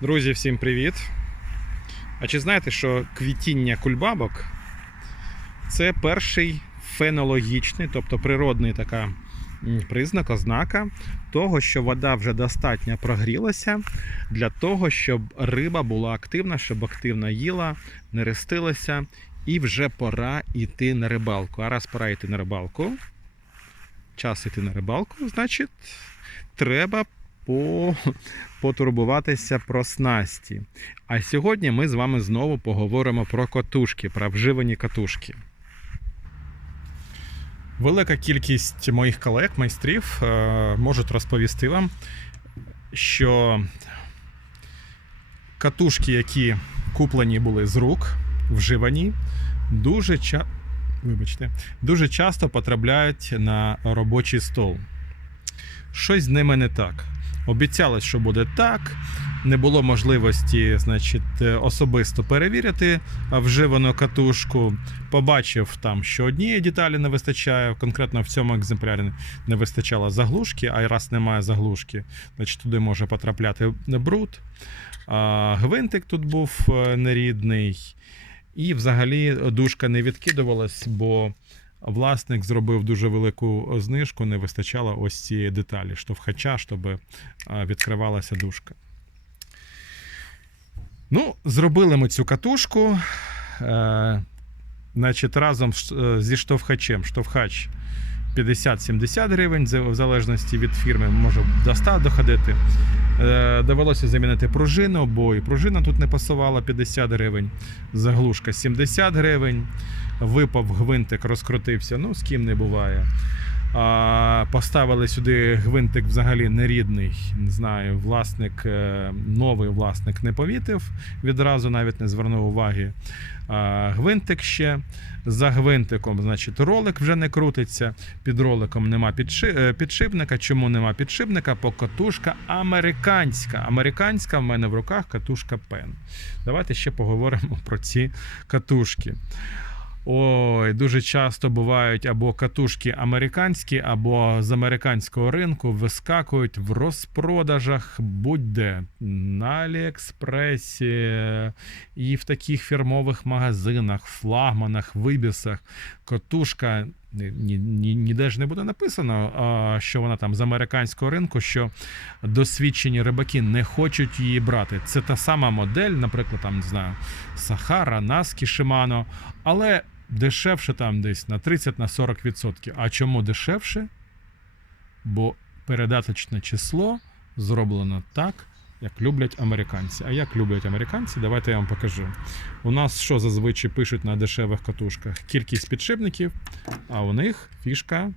Друзі, всім привіт! А чи знаєте, що квітіння кульбабок це перший фенологічний, тобто природний така признак, ознака того, що вода вже достатньо прогрілася для того, щоб риба була активна, щоб активно їла, не рестилася, і вже пора йти на рибалку. А раз пора йти на рибалку, час йти на рибалку, значить, треба по потурбуватися про снасті. А сьогодні ми з вами знову поговоримо про катушки, про вживані катушки. Велика кількість моїх колег, майстрів е, можуть розповісти вам, що катушки, які куплені були з рук, вживані, дуже, ча... Вибачте, дуже часто потрапляють на робочий стол. Щось з ними не так. Обіцялось, що буде так. Не було можливості, значить, е, особисто перевірити вживану катушку. Побачив там, що однієї деталі не вистачає. Конкретно в цьому екземплярі не вистачало заглушки, а й раз немає заглушки, значить туди може потрапляти бруд. А, Гвинтик тут був е, нерідний. І взагалі дужка не відкидувалась, бо власник зробив дуже велику знижку, не вистачало ось цієї деталі штовхача, щоб е, відкривалася дужка. Ну, зробили ми цю катушку. Е, значить, разом е, зі штовхачем. Штовхач 50-70 гривень, в залежності від фірми, може до 100 доходити. Е, довелося замінити пружину, бо і пружина тут не пасувала 50 гривень. Заглушка 70 гривень. Випав гвинтик, розкрутився. Ну, з ким не буває. А, поставили сюди гвинтик взагалі нерідний. Не знаю, власник, е, новий власник не помітив, відразу навіть не звернув уваги. Гвинтик ще. За гвинтиком, значить, ролик вже не крутиться. Під роликом нема е, підшипника. Чому нема підшипника? Бо катушка американська. Американська в мене в руках катушка Пен. Давайте ще поговоримо про ці катушки. Ой, дуже часто бувають або катушки американські, або з американського ринку вискакують в розпродажах будь-де на Аліекспресі і в таких фірмових магазинах, флагманах, вибісах. Катушка ні, ні, ні- ніде ж не буде написано, що вона там з американського ринку, що досвідчені рибаки не хочуть її брати. Це та сама модель, наприклад, там не знаю, Сахара, Наски, Шимано, але дешевше там десь на 30-40%. А чому дешевше? Бо передаточне число зроблено так, як люблять американці. А як люблять американці, давайте я вам покажу. У нас що зазвичай пишуть на дешевих катушках? Кількість підшипників, а у них фішка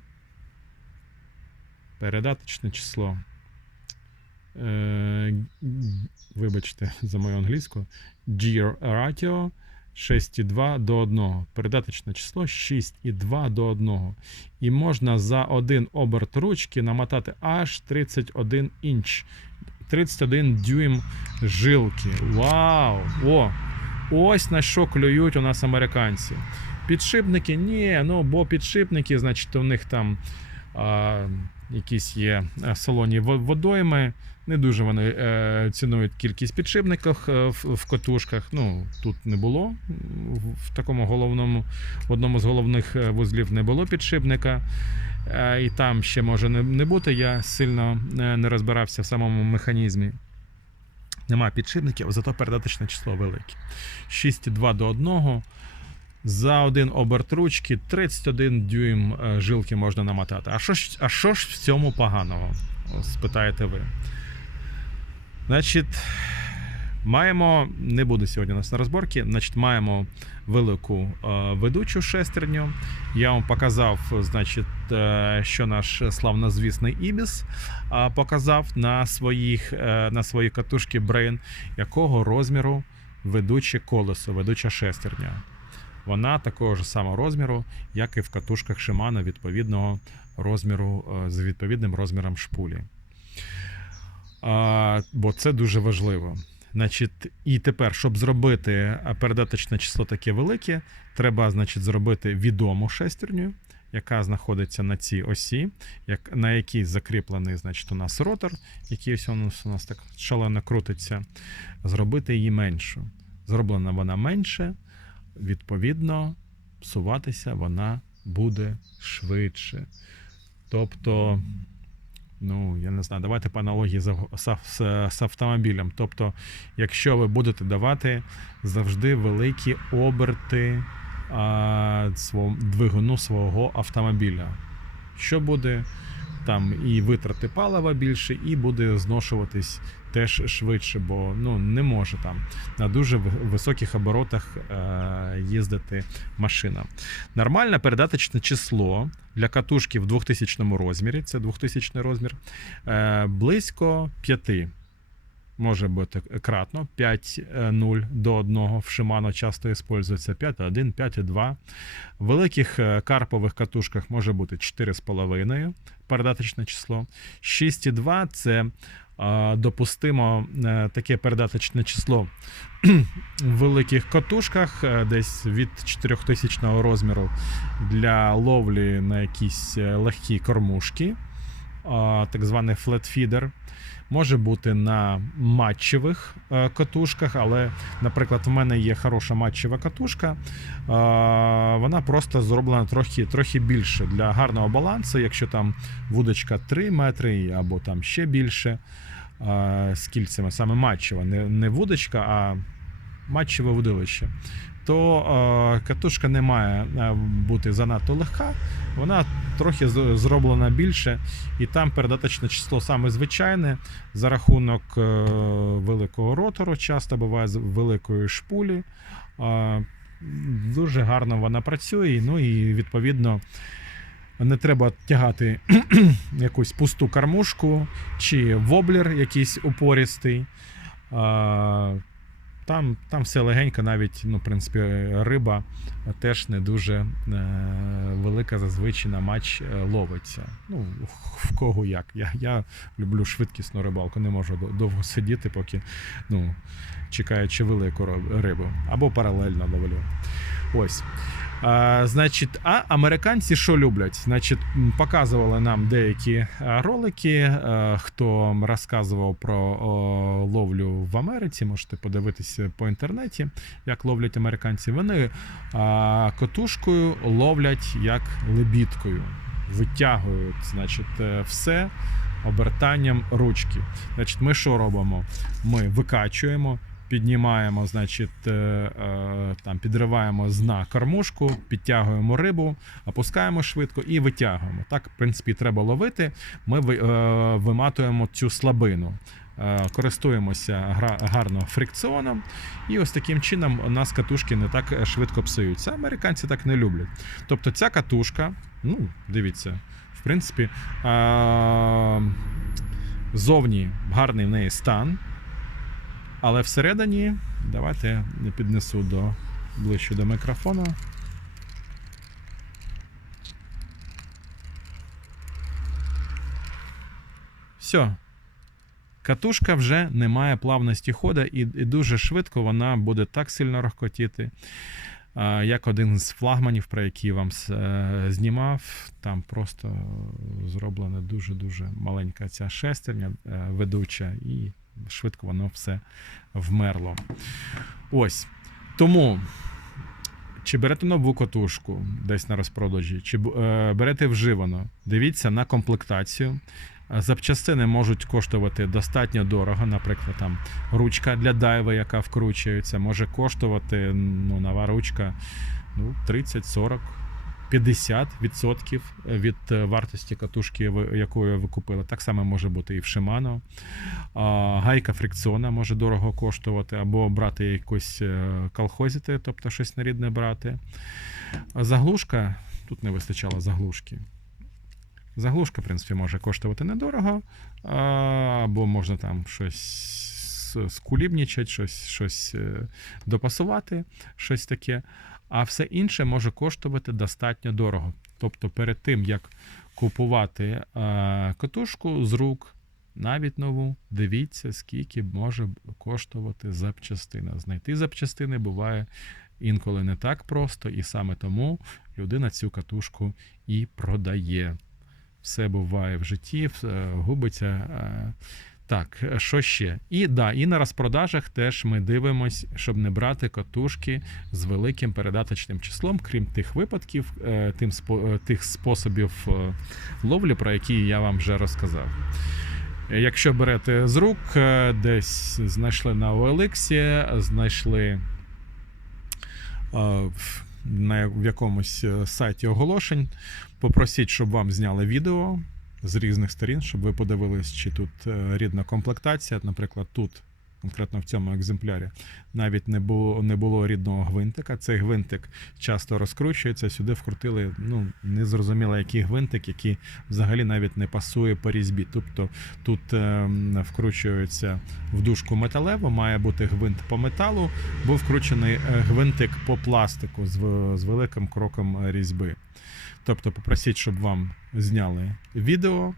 передаточне число. Е, вибачте за мою англійську. Gear ratio 6,2 до 1. Передаточне число 6,2 до 1. І можна за один оберт ручки намотати аж 31 інч. 31 дюйм жилки. Вау! О! Ось на що клюють у нас американці. Підшипники, ні, ну бо підшипники, значить, у них там а, якісь є е, салонні во- водойми. Не дуже вони е, цінують кількість підшипників е, в, катушках. Ну, тут не було. В, такому головному, в одному з головних вузлів не було підшипника. І там ще може не, бути. Я сильно не розбирався в самому механізмі. Нема підшипників, зато передаточне число велике. 6,2 до 1. За один оберт ручки 31 дюйм е, жилки можна намотати. А що ж, а що ж в цьому поганого? Спитаєте ви. Значить, маємо, не буде сьогодні у нас на розборці, значить, маємо велику е, ведучу шестерню. Я вам показав, значить, е, що наш славнозвісний Ібіс показав на, своїх, на своїй катушці Brain, якого розміру ведуче колесо, ведуча шестерня. Вона такого ж самого розміру, як і в катушках Shimano відповідного розміру е, з відповідним розміром шпулі. А, бо це дуже важливо. Значить, і тепер, щоб зробити передаточне число таке велике, треба, значить, зробити відому шестерню, яка знаходиться на цій осі, як, на якій закріплений значить, у нас ротор, який ось у нас, у нас так шалено крутиться, зробити її меншу. Зроблена вона менше, відповідно, псуватися вона буде швидше. Тобто, ну, я не знаю, давайте по аналогії з, з, з, автомобілем. Тобто, якщо ви будете давати завжди великі оберти а, свого, двигуну свого автомобіля, що буде там і витрати палива більше, і буде зношуватись теж швидше, бо ну, не може там на дуже високих оборотах е, їздити машина. Нормальне передаточне число для катушки в 2000 розмірі, це 2000 розмір, е, близько 5. Може бути кратно 5,0 до 1 в Shimano часто використовується 5,1, 5,2. В великих е, карпових катушках може бути 4,5 передаточне число. 6,2 це допустимо е, таке передаточне число в великих катушках, е, десь від 4000 розміру для ловлі на якісь е, легкі кормушки, так званий флетфідер. Може бути на матчевих е, катушках, але, наприклад, в мене є хороша матчева катушка. е, Вона просто зроблена трохи, трохи більше для гарного балансу. Якщо там вудочка 3 метри або там ще більше е, з кільцями, саме матчева, не, не вудочка, а матчеве вудилище, то катушка не має бути занадто легка, вона трохи з- зроблена більше, і там передаточне число саме звичайне за рахунок е, великого ротору, часто буває з великої шпулі. Дуже гарно вона працює, ну і відповідно. Не треба тягати якусь пусту кормушку чи воблер якийсь упорістий. Там, там все легенько, навіть, ну, в принципі, риба теж не дуже е, велика зазвичай на матч е, ловиться. Ну, в кого як. Я, я люблю швидкісну рибалку, не можу довго сидіти, поки ну, чекаючи велику рибу. Або паралельно ловлю. Ось. Значить, а американці що люблять? Значить, показували нам деякі е, ролики. е, Хто розказував про ловлю в Америці, можете подивитися по інтернеті, як ловлять американці. Вони а, котушкою ловлять як лебідкою, витягують, значить, е, все обертанням ручки. Значить, ми що робимо? Ми викачуємо. Піднімаємо, значить, е, е, там підриваємо зна кормушку, підтягуємо рибу, опускаємо швидко і витягуємо. Так, в принципі, треба ловити. Ми е, виматуємо цю слабину. Користуємося гарно фрикціоном, і ось таким чином у нас катушки не так швидко псуються. Американці так не люблять. Тобто ця катушка, ну, дивіться, в принципі, зовні гарний в неї стан. Але всередині, давайте я піднесу до ближче до мікрофона. Все. Катушка вже не має плавності хода, і, і дуже швидко вона буде так сильно рахкотіти. А, Як один з флагманів, про який вам е, знімав, там просто зроблена дуже-дуже маленька ця шестерня е, ведуча, і швидко воно все вмерло. Ось. Тому, чи берете нову катушку десь на розпродажі, чи е, берете вживано, дивіться на комплектацію. Запчастини можуть коштувати достатньо дорого. Наприклад, там ручка для дайва, яка вкручується, може коштувати ну, нова ручка ну, 30, 40, 50% від е, вартості катушки, якою ви купили. Так само може бути і в Shimano. Гайка фрикціона може дорого коштувати, або брати якусь е, колхозити, тобто щось нарідне брати. Заглушка, тут не вистачало заглушки. Заглушка, в принципі, може коштувати недорого, або можна там щось скулібнічать, щось, щось е, допасувати, щось таке. А все інше може коштувати достатньо дорого. Тобто, перед тим, як купувати е, катушку з рук, навіть нову, дивіться, скільки може коштувати запчастина. Знайти запчастини буває інколи не так просто, і саме тому людина цю катушку і продає. Все буває в житті, все губиться. Так, що ще? І да, і на розпродажах теж ми дивимось, щоб не брати катушки з великим передаточним числом, крім тих випадків, е, тим е, тих способів е, ловлі, про які я вам вже розказав. Якщо берете з рук, десь знайшли на OLX, знайшли на якомусь сайті оголошень, попросіть, щоб вам зняли відео з різних сторін, щоб ви подивились, чи тут е, рідна комплектація. Наприклад, тут, конкретно в цьому екземплярі, навіть не було, не було рідного гвинтика. Цей гвинтик часто розкручується. Сюди вкрутили ну, незрозуміло, який гвинтик, який взагалі навіть не пасує по різьбі. Тобто тут е, вкручується в дужку металево, має бути гвинт по металу, був вкручений е, гвинтик по пластику з, з великим кроком різьби. Тобто попросіть, щоб вам зняли відео.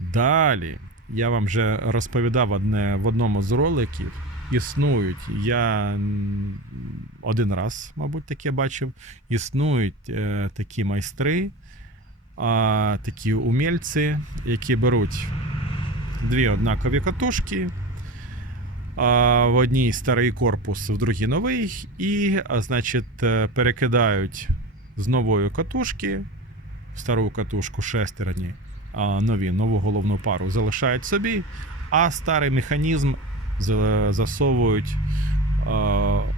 Далі я вам вже розповідав одне в одному з роликів. Існують, я один раз, мабуть, таке бачив. Існують е, такі майстри, а, такі умільці, які беруть дві однакові катушки. В одній старий корпус, в другій новий, і, значить, е, перекидають з нової катушки в стару катушку шестерні, нові нову головну пару залишають собі, а старий механізм засовують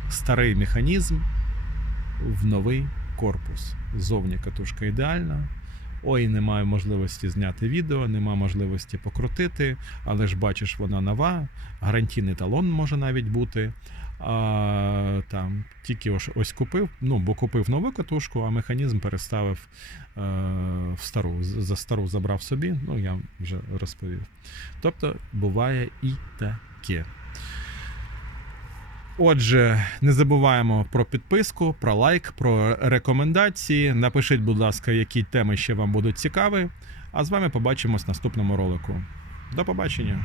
старий механізм в новий корпус. Зовні катушка ідеальна. Ой, немає можливості зняти відео, немає можливості покрутити, але ж бачиш, вона нова, гарантійний талон може навіть бути. А, там тільки ось, ось купив, ну бо купив нову катушку, а механізм переставив е, в стару. За стару забрав собі, ну я вже розповів. Тобто буває і таке. Отже, не забуваємо про підписку, про лайк, про рекомендації. Напишіть, будь ласка, які теми ще вам будуть цікаві. А з вами побачимось в наступному ролику. До побачення!